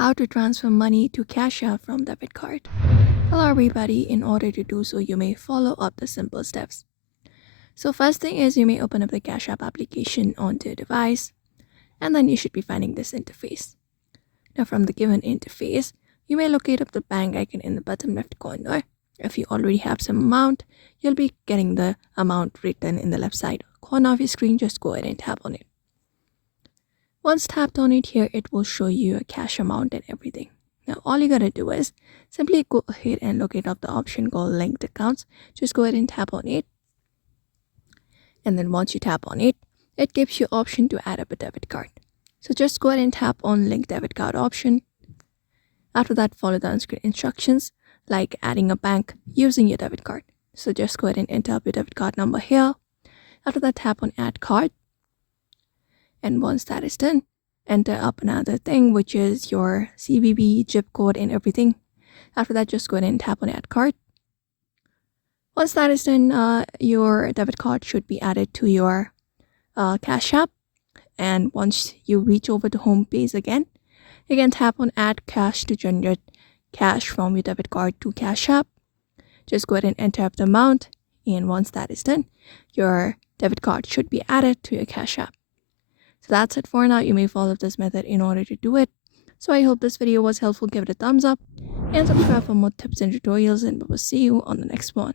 how to transfer money to Cash App from debit card. Hello everybody, in order to do so you may follow up the simple steps. So first thing is you may open up the Cash App application onto your device and then you should be finding this interface. Now from the given interface, you may locate up the bank icon in the bottom left corner. If you already have some amount, you'll be getting the amount written in the left side corner of your screen. Just go ahead and tap on it. Once tapped on it here, it will show you a cash amount and everything. Now all you gotta do is simply go ahead and locate up the option called linked accounts. Just go ahead and tap on it. And then once you tap on it, it gives you option to add up a debit card. So just go ahead and tap on link debit card option. After that, follow the on-screen instructions like adding a bank using your debit card. So just go ahead and enter up your debit card number here. After that, tap on add card. And once that is done, enter up another thing, which is your CVV, zip code, and everything. After that, just go ahead and tap on add card. Once that is done, your debit card should be added to your Cash App. And once you reach over the home page again, you can tap on add cash to generate cash from your debit card to Cash App. Just go ahead and enter up the amount. And once that is done, your debit card should be added to your Cash App. So that's it for now. You may follow this method in order to do it. So I hope this video was helpful. Give it a thumbs up and subscribe for more tips and tutorials, and we will see you on the next one.